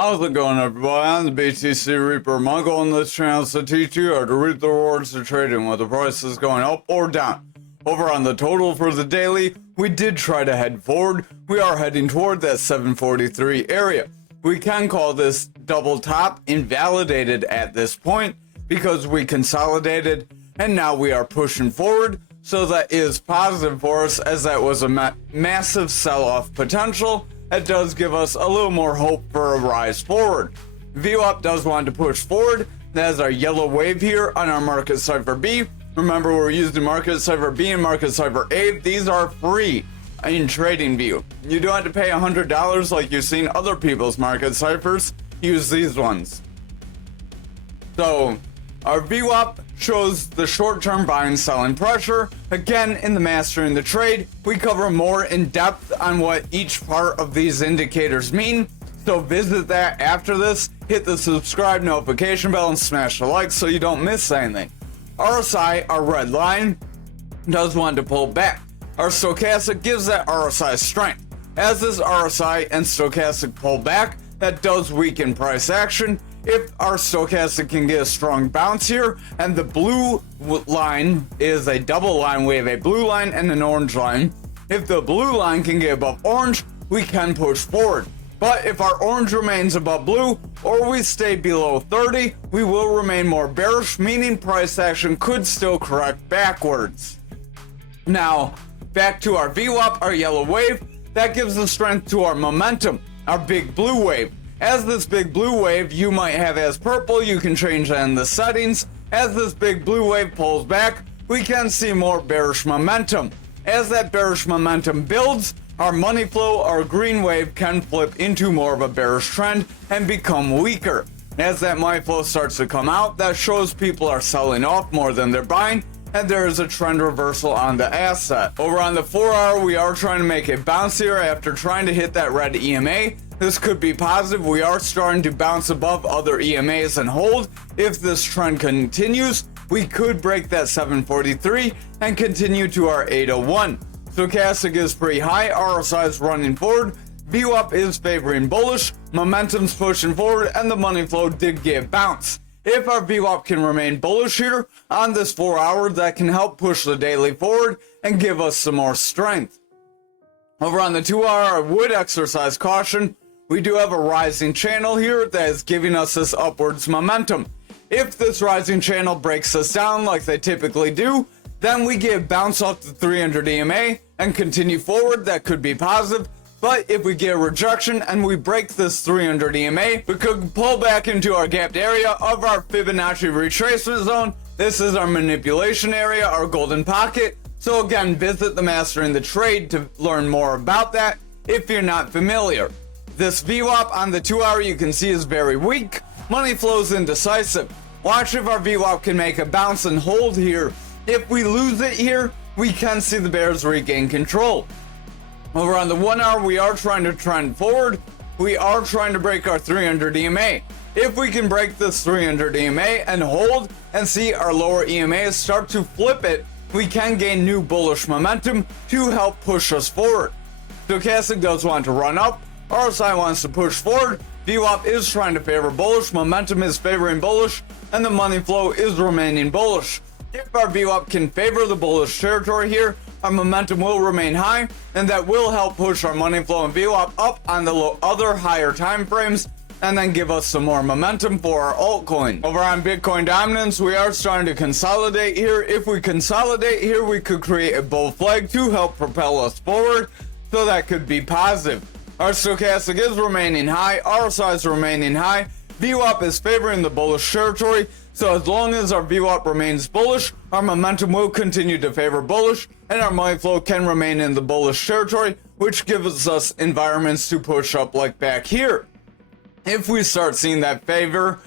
How's it going, everybody? I'm the BTC Reaper. My goal on this channel is to teach you how to reap the rewards of trading with the prices going up or down. Over on the total for the daily, we did try to head forward. We are heading toward that 743 area. We can call this double top invalidated at this point because we consolidated and now we are pushing forward. So that is positive for us, as that was a massive sell-off potential. That does give us a little more hope for a rise forward. VWAP does want to push forward. That is our yellow wave here on our Market Cipher B. Remember, we're using Market Cipher B and Market Cipher A. These are free in TradingView. You don't have to pay $100 like you've seen other people's market ciphers. Use these ones. So our VWAP shows the short-term buying and selling pressure. Again, in the Mastering the Trade, we cover more in depth on what each part of these indicators mean. So visit that after this, hit the subscribe notification bell and smash the like so you don't miss anything. RSI, our red line, does want to pull back. Our stochastic gives that RSI strength. As this RSI and stochastic pull back, that does weaken price action. If our stochastic can get a strong bounce here, and the blue line is a double line, we have a blue line and an orange line. If the blue line can get above orange, we can push forward. But if our orange remains above blue, or we stay below 30, we will remain more bearish, meaning price action could still correct backwards. Now, back to our VWAP, our yellow wave, that gives the strength to our momentum, our big blue wave. As this big blue wave you might have as purple, you can change that in the settings. As this big blue wave pulls back, we can see more bearish momentum. As that bearish momentum builds, our money flow, our green wave, can flip into more of a bearish trend and become weaker. As that money flow starts to come out, that shows people are selling off more than they're buying, and there is a trend reversal on the asset. Over on the 4-hour, we are trying to make a bounce here after trying to hit that red EMA. This could be positive. We are starting to bounce above other EMAs and hold. If this trend continues, we could break that 743 and continue to our 801. Stochastic is pretty high, RSI is running forward, VWAP is favoring bullish, momentum's pushing forward, and the money flow did get bounce. If our VWAP can remain bullish here on this 4-hour, that can help push the daily forward and give us some more strength. Over on the 2-hour, I would exercise caution. We do have a rising channel here that is giving us this upwards momentum. If this rising channel breaks us down like they typically do, then we get a bounce off the 300 EMA and continue forward. That could be positive. But if we get a rejection and we break this 300 EMA, we could pull back into our gapped area of our Fibonacci retracement zone. This is our manipulation area, our golden pocket. So again, visit the Mastering the Trade to learn more about that if you're not familiar. This VWAP on the 2-hour you can see is very weak. Money flows indecisive. Watch if our VWAP can make a bounce and hold here. If we lose it here, we can see the bears regain control. Over on the 1-hour, we are trying to trend forward. We are trying to break our 300 EMA. If we can break this 300 EMA and hold and see our lower EMAs start to flip it, we can gain new bullish momentum to help push us forward. Stochastic does want to run up. RSI wants to push forward. VWAP is trying to favor bullish. Momentum is favoring bullish. And the money flow is remaining bullish. If our VWAP can favor the bullish territory here, our momentum will remain high, and that will help push our money flow and VWAP up on the other higher time frames, and then give us some more momentum for our altcoin. Over on Bitcoin dominance, we are starting to consolidate here. If we consolidate here, we could create a bull flag to help propel us forward, so that could be positive. Our stochastic is remaining high, RSI is remaining high, VWAP is favoring the bullish territory, so as long as our VWAP remains bullish, our momentum will continue to favor bullish, and our money flow can remain in the bullish territory, which gives us environments to push up like back here. If we start seeing that favor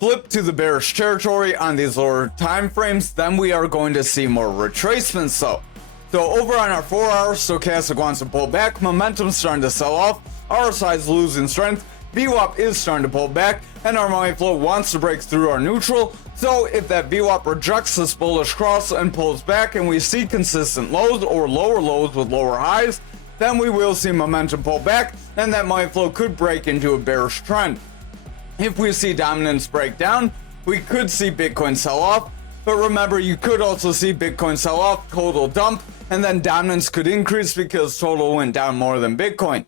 flip to the bearish territory on these lower time frames, then we are going to see more retracements though. So over on our 4-hour, stochastic wants to pull back, momentum's starting to sell off, RSI is losing strength, VWAP is starting to pull back, and our money flow wants to break through our neutral. So if that VWAP rejects this bullish cross and pulls back and we see consistent lows or lower lows with lower highs, then we will see momentum pull back and that money flow could break into a bearish trend. If we see dominance break down, we could see Bitcoin sell off. But remember, you could also see Bitcoin sell off, total dump, and then dominance could increase because total went down more than Bitcoin.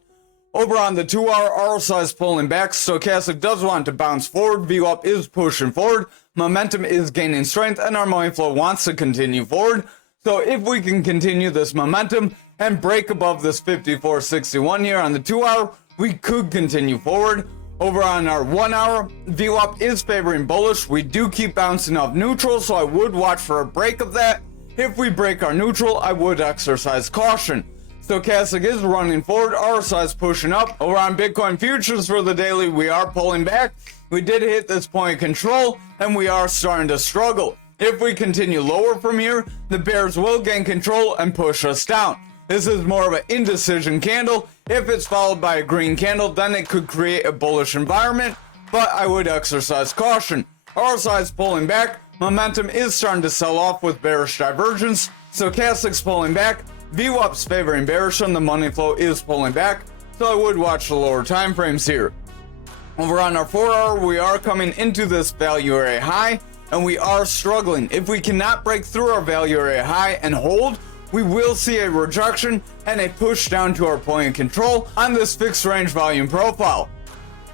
Over on the 2-hour, RSI is pulling back. Stochastic does want to bounce forward. VWAP is pushing forward. Momentum is gaining strength, and our money flow wants to continue forward. So if we can continue this momentum and break above this 54.61 here on the 2-hour, we could continue forward. Over on our 1-hour, VWAP is favoring bullish. We do keep bouncing off neutral, so I would watch for a break of that. If we break our neutral, I would exercise caution. Stochastic is running forward, RSI is pushing up. Over on Bitcoin futures for the daily, we are pulling back. We did hit this point of control, and we are starting to struggle. If we continue lower from here, the bears will gain control and push us down. This is more of an indecision candle. If it's followed by a green candle, then it could create a bullish environment, but I would exercise caution. RSI is pulling back. Momentum is starting to sell off with bearish divergence. Stochastic's pulling back. VWAP's favoring bearish, and the money flow is pulling back, so I would watch the lower time frames here. Over on our 4-hour, we are coming into this value area high, and we are struggling. If we cannot break through our value area high and hold, we will see a rejection and a push down to our point of control on this fixed range volume profile.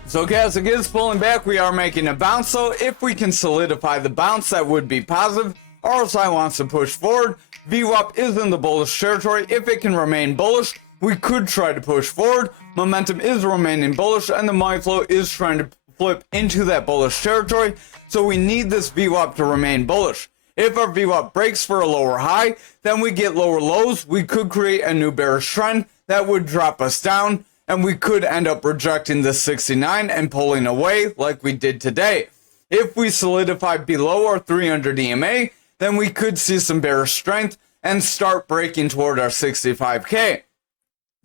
Stochastic is pulling back. We are making a bounce, so if we can solidify the bounce, that would be positive. RSI wants to push forward. VWAP is in the bullish territory. If it can remain bullish, we could try to push forward. Momentum is remaining bullish, and the money flow is trying to flip into that bullish territory, so we need this VWAP to remain bullish. If our VWAP breaks for a lower high, then we get lower lows. We could create a new bearish trend that would drop us down, and we could end up rejecting the 69 and pulling away like we did today. If we solidify below our 300 EMA, then we could see some bearish strength and start breaking toward our 65K.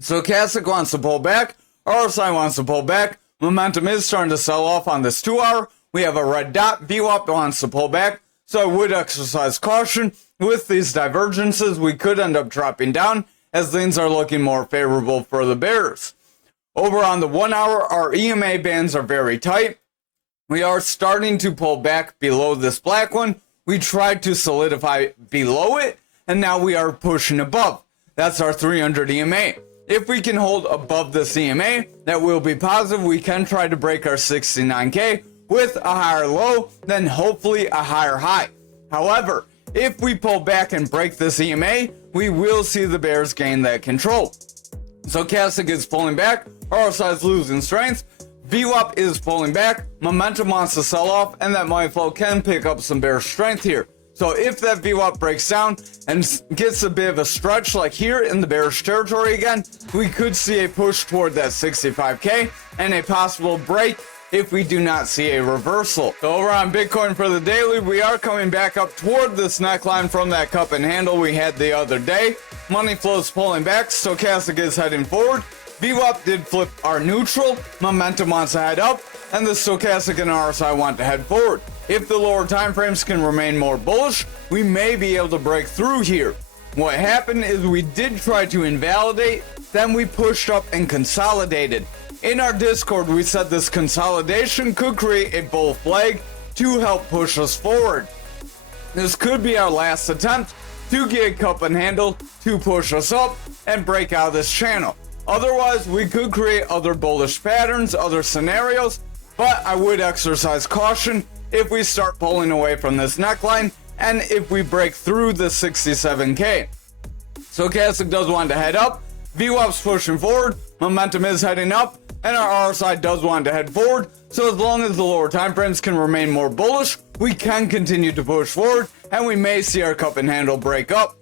Stochastic wants to pull back. RSI wants to pull back. Momentum is starting to sell off on this 2-hour. We have a red dot. VWAP wants to pull back. So I would exercise caution. With these divergences, we could end up dropping down as things are looking more favorable for the bears. Over on the 1-hour, our EMA bands are very tight. We are starting to pull back below this black one. We tried to solidify below it, and now we are pushing above. That's our 300 EMA. If we can hold above this EMA, that will be positive. We can try to break our 69K with a higher low, then hopefully a higher high. However, if we pull back and break this EMA, we will see the bears gain that control. Stochastic is pulling back, RSI is losing strength, VWAP is pulling back, momentum wants to sell off, and that money flow can pick up some bearish strength here. So if that VWAP breaks down and gets a bit of a stretch like here in the bearish territory again, we could see a push toward that 65K and a possible break if we do not see a reversal. So over on Bitcoin for the daily, we are coming back up toward this neckline from that cup and handle we had the other day. Money flow's pulling back, Stochastic is heading forward. VWAP did flip our neutral, momentum wants to head up, and the Stochastic and RSI want to head forward. If the lower time frames can remain more bullish, we may be able to break through here. What happened is we did try to invalidate, then we pushed up and consolidated. In our Discord, we said this consolidation could create a bull flag to help push us forward. This could be our last attempt to get a cup and handle to push us up and break out of this channel. Otherwise, we could create other bullish patterns, other scenarios, but I would exercise caution if we start pulling away from this neckline and if we break through the 67K. Stochastic does want to head up, VWAP's pushing forward, momentum is heading up, and our RSI does want to head forward. So as long as the lower time frames can remain more bullish, we can continue to push forward, and we may see our cup and handle break up.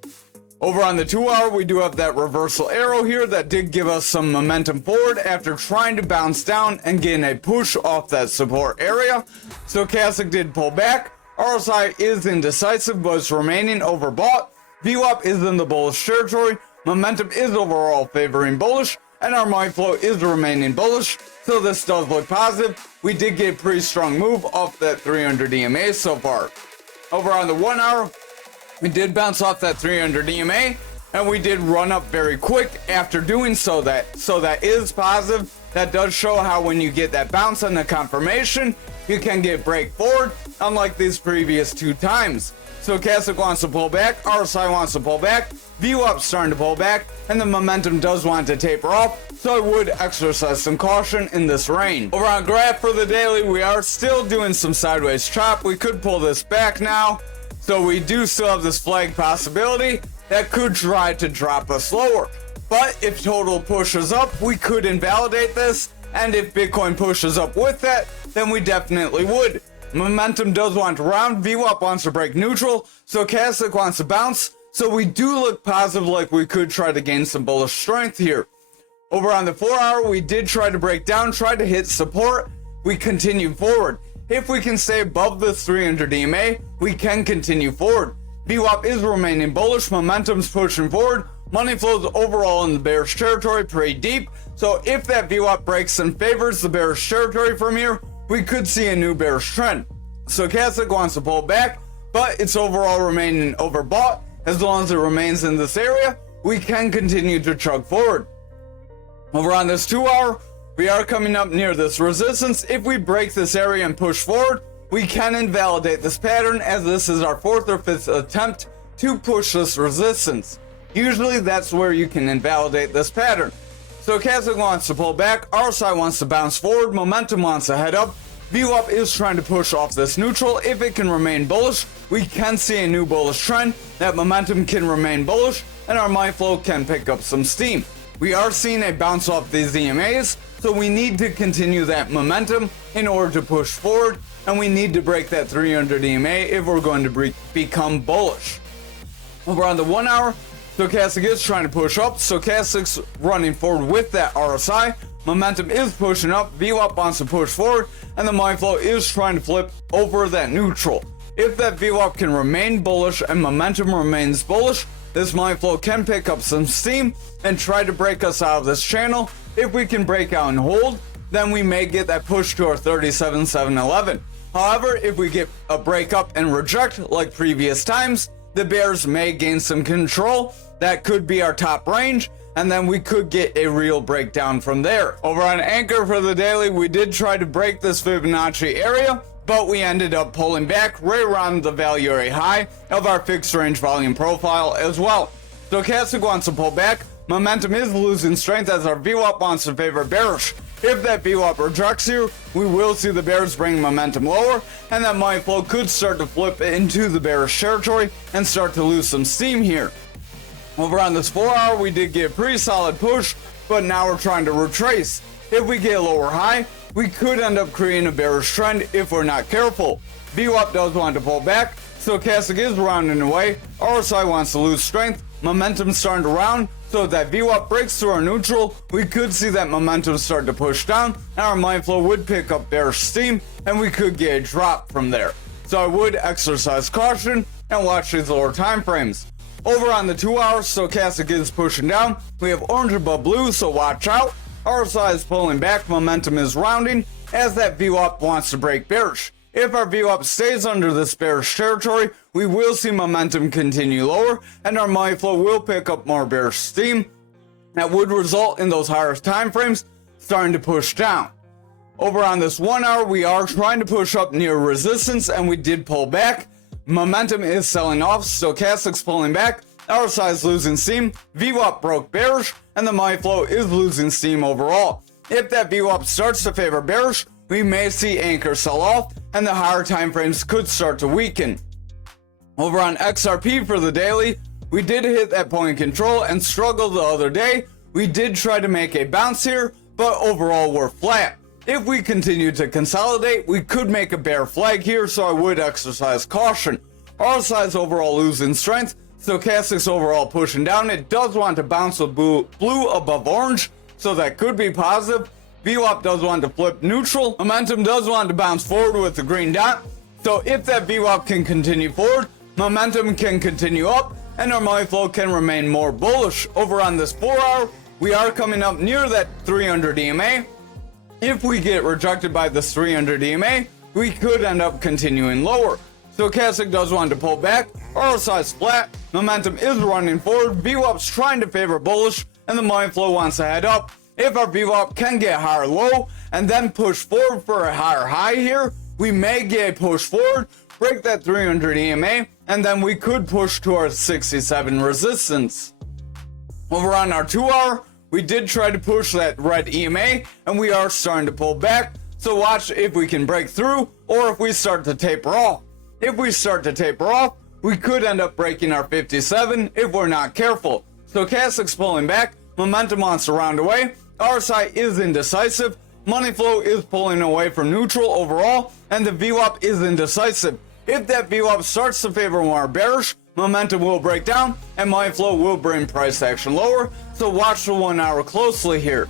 Over on the 2-hour, we do have that reversal arrow here that did give us some momentum forward after trying to bounce down and getting a push off that support area. Stochastic did pull back. RSI is indecisive, but it's remaining overbought. VWAP is in the bullish territory. Momentum is overall favoring bullish, and our money flow is remaining bullish, so this does look positive. We did get a pretty strong move off that 300 EMA so far. Over on the 1-hour, we did bounce off that 300 EMA, and we did run up very quick after doing so that is positive. That does show how when you get that bounce and the confirmation, you can get break forward, unlike these previous 2 times. Stochastic wants to pull back, RSI wants to pull back, VWAP starting to pull back, and the momentum does want to taper off, so I would exercise some caution in this range. Over on graph for the daily, we are still doing some sideways chop. We could pull this back now, so we do still have this flag possibility that could try to drop us lower. But if total pushes up, we could invalidate this, and if Bitcoin pushes up with that, then we definitely would. Momentum does want to round, VWAP wants to break neutral, Stochastic wants to bounce, so we do look positive, like we could try to gain some bullish strength here. Over on the 4-hour, we did try to break down, tried to hit support, we continue forward. If we can stay above the 300 EMA, we can continue forward. VWAP is remaining bullish, momentum's pushing forward, money flows overall in the bearish territory pretty deep, so if that VWAP breaks and favors the bearish territory from here, we could see a new bearish trend. Stochastic wants to pull back, but it's overall remaining overbought. As long as it remains in this area, we can continue to chug forward. Over on this 2-hour, we are coming up near this resistance. If we break this area and push forward, we can invalidate this pattern, as this is our 4th or 5th attempt to push this resistance. Usually that's where you can invalidate this pattern. Stochastic wants to pull back, RSI wants to bounce forward, momentum wants to head up, VWAP is trying to push off this neutral. If it can remain bullish, we can see a new bullish trend. That momentum can remain bullish, and our money flow can pick up some steam. We are seeing a bounce off these EMAs, so we need to continue that momentum in order to push forward, and we need to break that 300 EMA if we're going to become bullish. Over on the 1-hour, Stochastic is trying to push up, Stochastic's running forward with that RSI, momentum is pushing up, VWAP wants to push forward, and the money flow is trying to flip over that neutral. If that VWAP can remain bullish and momentum remains bullish, this money flow can pick up some steam and try to break us out of this channel. If we can break out and hold, then we may get that push to our 37,711. However, if we get a break up and reject like previous times, the bears may gain some control. That could be our top range, and then we could get a real breakdown from there. Over on ankr for the daily, we did try to break this Fibonacci area, but we ended up pulling back right around the value area high of our fixed range volume profile as well. Stochastic wants to pull back, momentum is losing strength as our VWAP wants to favor bearish. If that VWAP rejects here, we will see the bears bring momentum lower, and that money flow could start to flip into the bearish territory and start to lose some steam here. Over on this 4-hour, we did get a pretty solid push, but now we're trying to retrace. If we get a lower high, we could end up creating a bearish trend if we're not careful. VWAP does want to pull back, Stochastic is rounding away, RSI wants to lose strength, momentum's starting to round, so if that VWAP breaks through our neutral, we could see that momentum start to push down, and our money flow would pick up bearish steam, and we could get a drop from there. So I would exercise caution and watch these lower time frames. Over on the 2-hour, Stochastic is pushing down. We have orange above blue, so watch out. RSI is pulling back, momentum is rounding as that VWAP wants to break bearish. If our VWAP stays under this bearish territory, we will see momentum continue lower, and our money flow will pick up more bearish steam. That would result in those higher time frames starting to push down. Over on this 1-hour, we are trying to push up near resistance, and we did pull back. Momentum is selling off, Stochastic's pulling back, RSI is losing steam, VWAP broke bearish, and the money flow is losing steam overall. If that VWAP starts to favor bearish, we may see ankr sell off, and the higher time frames could start to weaken. Over on XRP for the daily, we did hit that point of control and struggled the other day. We did try to make a bounce here, but overall we're flat. If we continue to consolidate, we could make a bear flag here, so I would exercise caution. RSI's overall losing strength, Stochastic's overall pushing down. It does want to bounce with blue above orange, so that could be positive. VWAP does want to flip neutral. Momentum does want to bounce forward with the green dot. So if that VWAP can continue forward, momentum can continue up, and our money flow can remain more bullish. Over on this 4-hour, we are coming up near that 300 EMA. If we get rejected by this 300 EMA, we could end up continuing lower. Stochastic does want to pull back, RSI is flat, momentum is running forward, VWAP's trying to favor bullish, and the money flow wants to head up. If our VWAP can get higher low and then push forward for a higher high here, we may get a push forward, break that 300 EMA, and then we could push to our 67 resistance. Over on our 2 hour, we did try to push that red EMA and we are starting to pull back. So watch if we can break through or if we start to taper off. If we start to taper off, we could end up breaking our 57 if we're not careful. Stochastic's pulling back, momentum wants to round away, RSI is indecisive, money flow is pulling away from neutral overall, and the VWAP is indecisive. If that VWAP starts to favor more bearish, momentum will break down and money flow will bring price action lower, so watch the 1 hour closely here.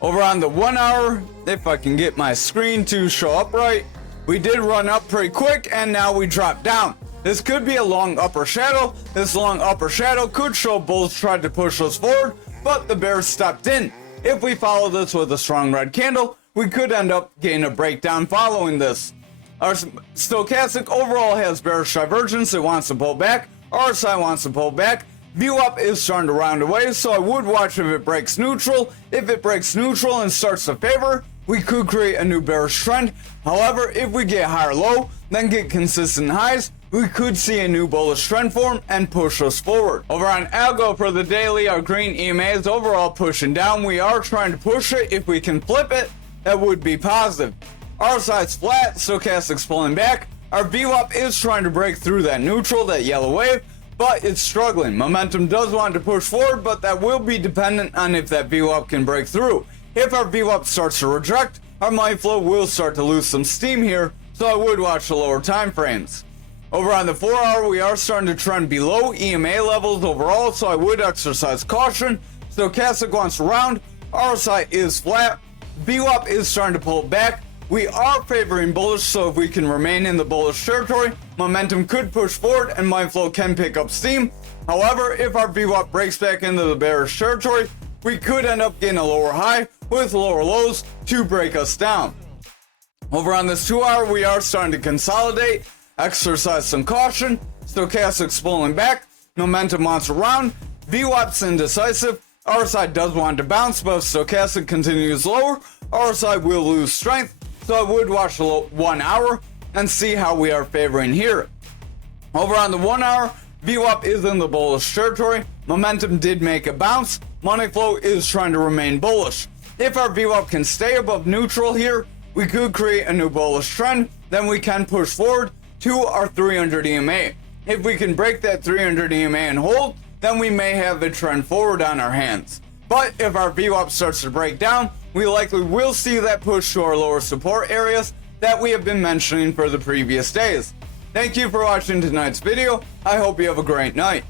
Over on the 1 hour, if I can get my screen to show up right, we did run up pretty quick and now we drop down. This could be a long upper shadow. This long upper shadow could show bulls tried to push us forward, but the bears stepped in. If we follow this with a strong red candle, we could end up getting a breakdown following this. Our stochastic overall has bearish divergence. It wants to pull back. RSI wants to pull back. VWAP is starting to round away, so I would watch if it breaks neutral. If it breaks neutral and starts to favor, we could create a new bearish trend. However, if we get higher low, then get consistent highs, we could see a new bullish trend form and push us forward. Over on algo for the daily, our green EMA is overall pushing down. We are trying to push it. If we can flip it, that would be positive. RSI is flat, stochastic's pulling back. Our VWAP is trying to break through that neutral, that yellow wave, but it's struggling. Momentum does want to push forward, but that will be dependent on if that VWAP can break through. If our VWAP starts to reject, our money flow will start to lose some steam here, so I would watch the lower time frames. Over on the 4 hour, we are starting to trend below EMA levels overall, so I would exercise caution. Stochastic wants to round, RSI is flat, VWAP is starting to pull back. We are favoring bullish, so if we can remain in the bullish territory, momentum could push forward and money flow can pick up steam. However, if our VWAP breaks back into the bearish territory, we could end up getting a lower high with lower lows to break us down. Over on this 2 hour, we are starting to consolidate, exercise some caution. Stochastic's pulling back, momentum wants to round, VWAP's indecisive, RSI does want to bounce, but if stochastic continues lower, RSI will lose strength, so I would watch the 1 hour and see how we are favoring here. Over on the 1 hour, VWAP is in the bullish territory, momentum did make a bounce, money flow is trying to remain bullish. If our VWAP can stay above neutral here, we could create a new bullish trend, then we can push forward to our 300 EMA. If we can break that 300 EMA and hold, then we may have a trend forward on our hands. But if our VWAP starts to break down, we likely will see that push to our lower support areas that we have been mentioning for the previous days. Thank you for watching tonight's video. I hope you have a great night.